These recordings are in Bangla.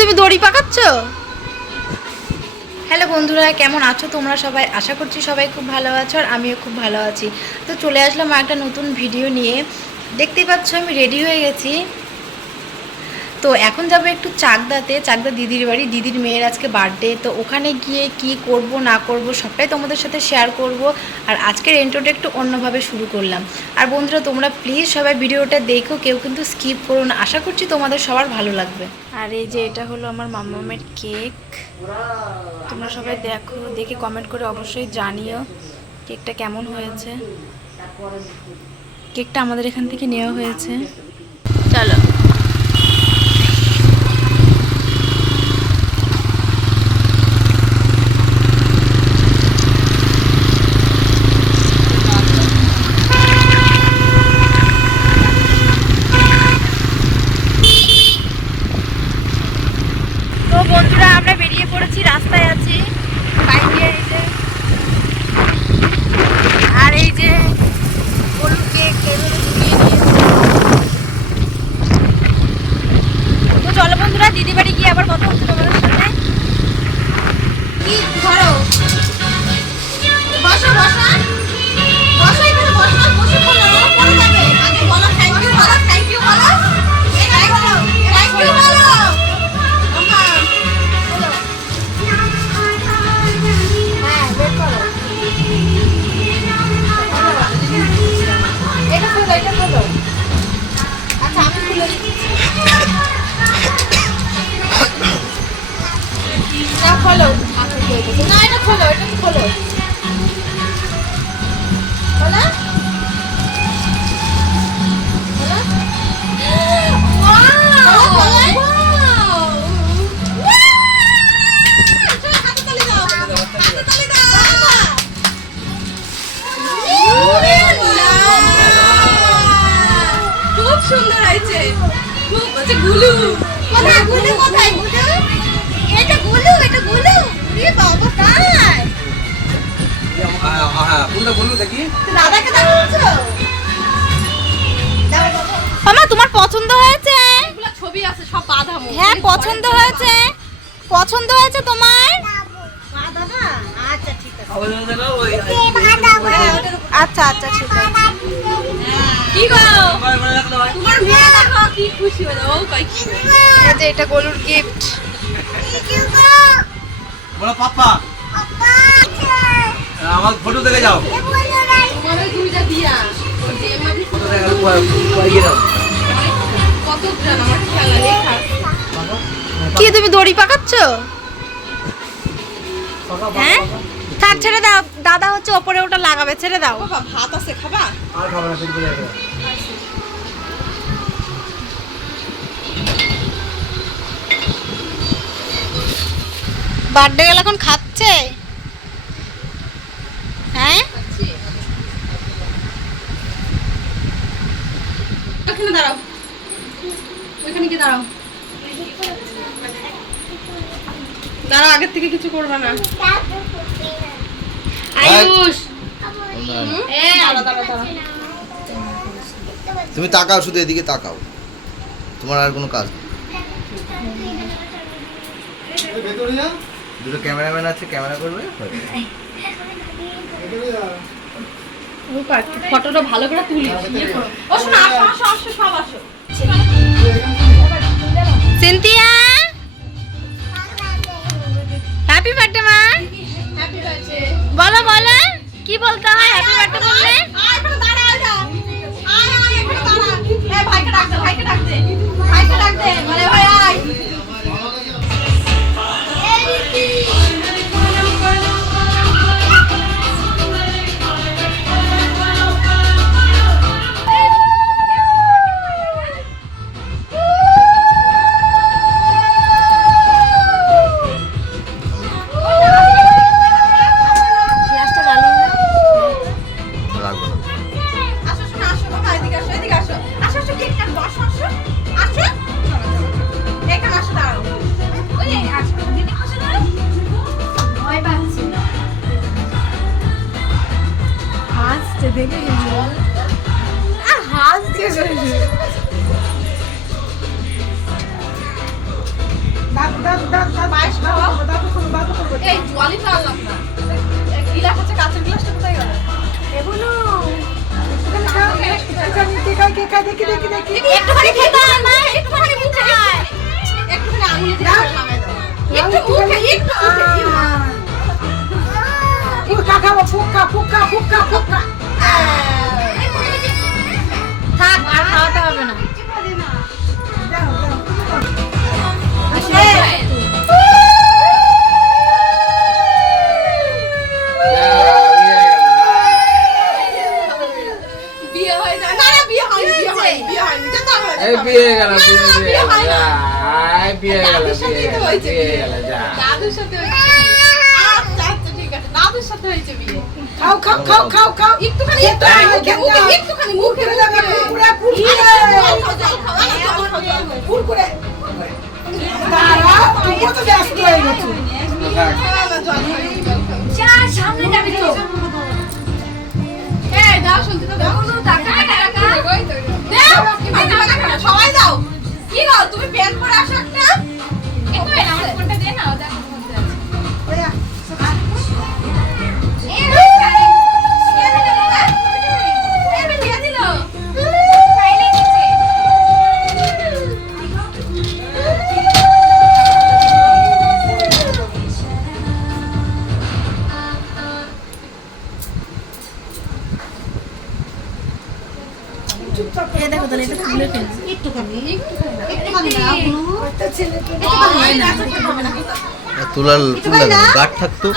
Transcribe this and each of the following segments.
তুমি দড়ি পাকাচ্ছ? হ্যালো বন্ধুরা, কেমন আছো তোমরা সবাই? আশা করছি সবাই খুব ভালো আছো আর আমিও খুব ভালো আছি। তো চলে আসলাম একটা নতুন ভিডিও নিয়ে। দেখতেই পাচ্ছ আমি রেডি হয়ে গেছি। তো এখন যাব একটু চাকদা দিদির বাড়ি। দিদির মেয়ের আজকে বার্থডে। তো ওখানে গিয়ে কি করব না করব সবটাই তোমাদের সাথে শেয়ার করব। আর আজকের এন্ট্রোটা একটু অন্যভাবে শুরু করলাম। আর বন্ধুরা তোমরা প্লিজ সবাই ভিডিওটা দেখো, কেউ কিন্তু স্কিপ করো না। আশা করছি তোমাদের সবার ভালো লাগবে। আর এই যে এটা হলো আমার মাম্মামের কেক। তোমরা সবাই দেখো, দেখে কমেন্ট করে অবশ্যই জানিও কেকটা কেমন হয়েছে। কেকটা আমাদের এখান থেকে নেওয়া হয়েছে। চলো। তো বন্ধুরা আমরা বেরিয়ে পড়েছি, রাস্তায় আছি বাইরে। এই যে আর এই যে গরুকে কেবল ঝুলিয়ে নিয়েছে। তো চলো বন্ধুরা, দিদি বাড়ি গিয়ে আবার কথা হচ্ছে তোমাদের সাথে। কি ধরো, বসো বসো বসো, এখানে বসো, বসে পড়ো, পড়ে যাবে। আগে বলো থ্যাংক ইউ, বলো থ্যাংক ইউ, বলো থ্যাংক ইউ, বলো। আচ্ছা আমি খুলে না, খোলো না, এটা খোলো, এটা খোলো, খোলা সুন্দর হয়েছে, খুব হচ্ছে গুলু। কোথায় গুলু, কোথায় গুলু? এটা গুলু, এটা গুলু। এ বাবা তাই? হ্যাঁ, কোনটা গুলু দেখি? দাদাকে দেখাচ্ছো? মামা তোমার পছন্দ হয়েছে? এগুলো ছবি আছে সব বাঁধামো। হ্যাঁ পছন্দ হয়েছে, পছন্দ হয়েছে তোমার? বাঁধাবা? আচ্ছা ঠিক আছে। আচ্ছা আচ্ছা ঠিক আছে। কি গো তোমার মেয়ে দেখো কি খুশি হলো, ও কই কি এই যে এটা গলুর গিফট। বলো পাপা, পাপা আমার ফটো দেখে যাও। তোমার দুইটা দিয়া যে মাঝে ফটো দেখে কই দাও। কত জন আমার খেলা লেখা। কি তুমি দড়ি পাকাচ্ছ? হ্যাঁ থাক, ছেড়ে দাও। দাদা হচ্ছে ওপরে ওটা লাগাবে, ছেড়ে দাও। বাবা ভাত আছে খাবা? আর খাবার না, পেট ভরে যাবে। বার্থডে গেল এখন খাচ্ছে। হ্যাঁ ওখানে দাঁড়াও, ওইখানে কি দাঁড়াও, দাঁড়াও, আগের থেকে কিছু করবে না। আয়ুষ দাঁড়াও দাঁড়াও দাঁড়াও। তুমি তাকাও, শুধু এদিকে তাকাও, তোমার আর কোনো কাজ নেই। দুটো ক্যামেরাম্যান আছে, ক্যামেরা করবে। ফটোটা ভালো করে তুলি। ও শোনো, আসো আসো আসো, সব আসো। সিনথিয়া হ্যাপি বার্থডে মা। হ্যাপি বার্থডে বলো বলো, কি বলতে হয় হ্যাপি বার্থডে বললে? আয় এখানে দাঁড়া, আয় না, আয় আয় এখানে দাঁড়া। এই ভাইকে ডাক দে, ভাইকে ডাক দে, ভাইকে ডাক দে, বলে ভাই আয়। রাখবো না। আসো শোনো, আসো বাবা, এদিকে আসো, এদিকে আসো, আসো আসো, কেক কাটবো, আসো আসো আসো, এখানে আসো, দাঁড়াও। ওই যে আসো, দিদি আসো, দাঁড়াও। ভয় পাচ্ছি হাসতে দেখে আর হাস দিয়ে পায়েস খাওয়াও। এই জলই তো আনলাম না। গিলাস আছে, কাঁচের গিলাসটা কোথায় গেল? একটুখানি খেতে হয় মা, একটুখানি মুখে, একটুখানি আঙুলে দিয়ে লাগাই দাও। একটু মুখে, একটু মুখে। থাক, আর খাওয়াতে হবে না। বিয়ে হয়ে যায় না, না বিয়ে হয়নি, বিয়ে হয়নি, বিয়ে হয়নি। যা তো আমরা এই বিয়ে হয়ে গেল, বিয়ে হয়ে বিয়ে হয় গেল, না। এই বিয়ে হয়ে গেল, দাদুর সাথেই তো হয়েছে বিয়ে হয়ে বিয়ে। গেল, যা। দাদুর সাথে হয়েছে বিয়ে। আচ্ছা আচ্ছা ঠিক আছে, দাদুর সাথে হয়েছে বিয়ে। একটুখানি একটুখানি মুখে, একটুখানি মুখে জল খাও, জল খাও, জল খাও, জল খাও। এই দাও, শুনতে তো দাও। দাও, কি মাথা মাথা খাও, সবাই দাও। কি গো, তুমি প্যান্ট পরে আসো একটা? এই দেখো তাহলে এটা খুলে ফেল। তোলার গার্ড থাকতো।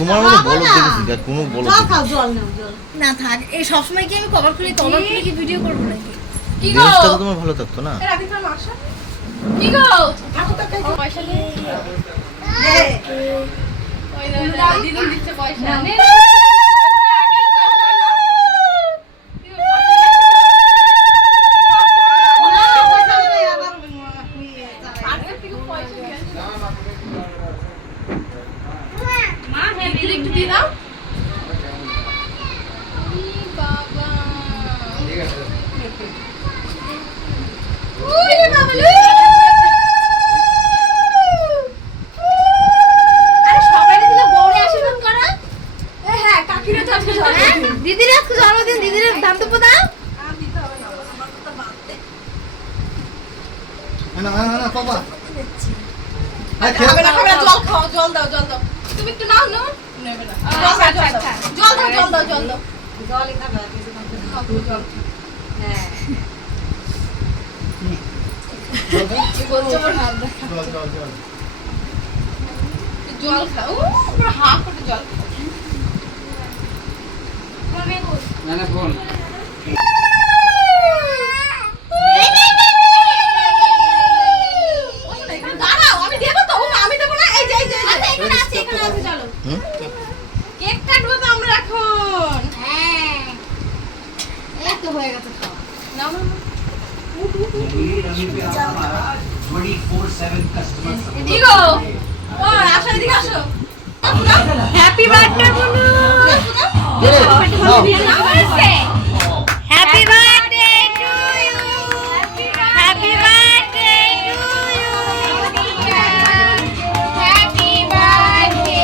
তোমার মতো বলো দেখেছি, কোনো বলো না থাক, এই সবসময় কি আমি কভার খুলে কি ভিডিও করবো নাকি? কি গো, জিনিসটা তো তোমার ভালো থাকতো না। এ রাধিকা মাসা। কি গো, পয়সা নেই? ওই না, দিদি দিচ্ছে পয়সা। নে না। একটু দিয়ে দাও। বাবা, ঠিক আছে। ওরে বাবা রে। আরে সবাই দিলে বউরে আশীর্বাদ করা। হ্যাঁ, কাকিরা তো আজকে জন্মদিন। দিদির আজকে জন্মদিন, দিদির দাম তো দাও। আর দিতে হবে না, আমার তো বাদ দে। খাবে না, খাবে না, জল খাও, জল দাও, জল দাও। তুমি একটু নাও, নাও। নেবে না। জল দাও, জল দাও, জল দাও। জলই খাবে, কিছু খাবে না। জল। হ্যাঁ। কি বলছো না? জল খাও। পুরো হাফ করে জল খাও। না না ফোন। দাঁড়াও, আমি দেবো তো। আমি দেবো না। এই যে, এই যে, এখানে আছে, চলো। হুম? কেক কাটবো তো আমরা এখন। হ্যাঁ, এই তো হয়ে গেছে খাওয়া। নাও, নাও, নাও। 24/7 customers support. কি গো? ও, আসো, এদিকে আসো। হ্যাপি বার্থডে বলো। Happy birthday to you. Happy birthday to you. Happy birthday.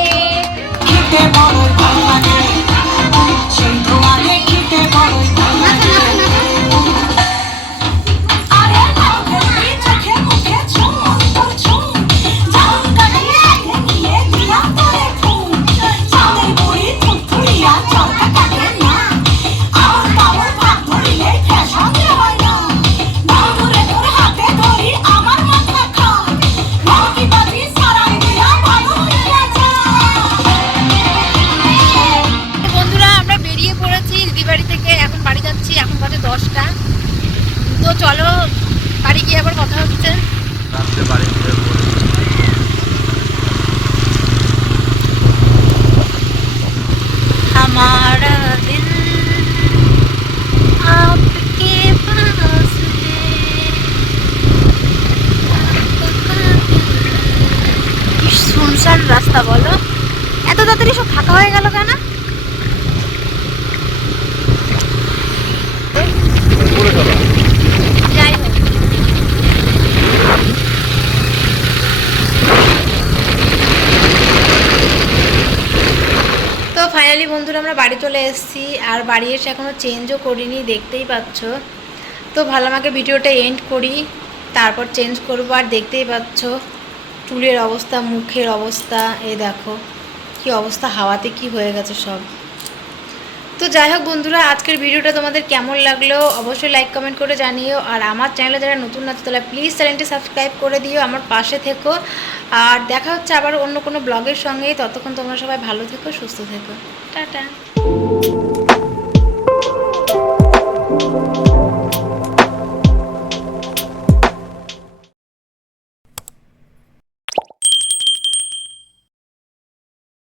খেতে বড় ভালো লাগে সেই দোয়ারে খেতে বড় ভালো লাগে আরে বাবুই চোখে মুখে চুমুন তোর চুম জাম কাটিয়ে নিয়ে দিয়া তোরে ফুল চাঁদের বড়ি থুথুরিয়া চরকা কাটে না আর বাবুর ভাত ধরিলে ফ্যাশন হয় না বাবুরে তোর হাতে ধরি আমার মাথা খায় বাকি বাজি সারাই দিয়া ভালো হয়ে যায় বন্ধুরা, আমরা বেরিয়ে পড়েছি দিদি বাড়ি থেকে। এখন বাড়ি যাচ্ছি, এখন বাজে 10টা। তো চলো বাড়ি গিয়ে আবার কথা হচ্ছে। রাত্রে বাড়ি ফিরে পড়ে हमारा दिल आपके पास है। কি শুনশান রাস্তা বলো, এত তাড়াতাড়ি সব ফাঁকা হয়ে গেল কেন? পড়ে চলো। যাই হোক, ফাইনালি বন্ধুরা আমরা বাড়ি চলে এসেছি, আর বাড়ি এসে এখনও চেঞ্জও করিনি, দেখতেই পাচ্ছ। তো ভালো আমাকে ভিডিওটা এন্ড করি, তারপর চেঞ্জ করবো। আর দেখতেই পাচ্ছ চুলের অবস্থা, মুখের অবস্থা, এই দেখো কি অবস্থা, হাওয়াতে কি হয়ে গেছে সব। তো যাই হোক বন্ধুরা, আজকের ভিডিওটা তোমাদের কেমন লাগলো অবশ্যই লাইক কমেন্ট করে জানিও। আর আমার চ্যানেলে যারা নতুন আছে তারা প্লিজ চ্যানেলটি সাবস্ক্রাইব করে দিও, আমার পাশে থেকো। আর দেখা হচ্ছে আবার অন্য কোনো ব্লগের সঙ্গেই। ততক্ষণ তোমরা সবাই ভালো থেকো, সুস্থ থেকো, টাটা।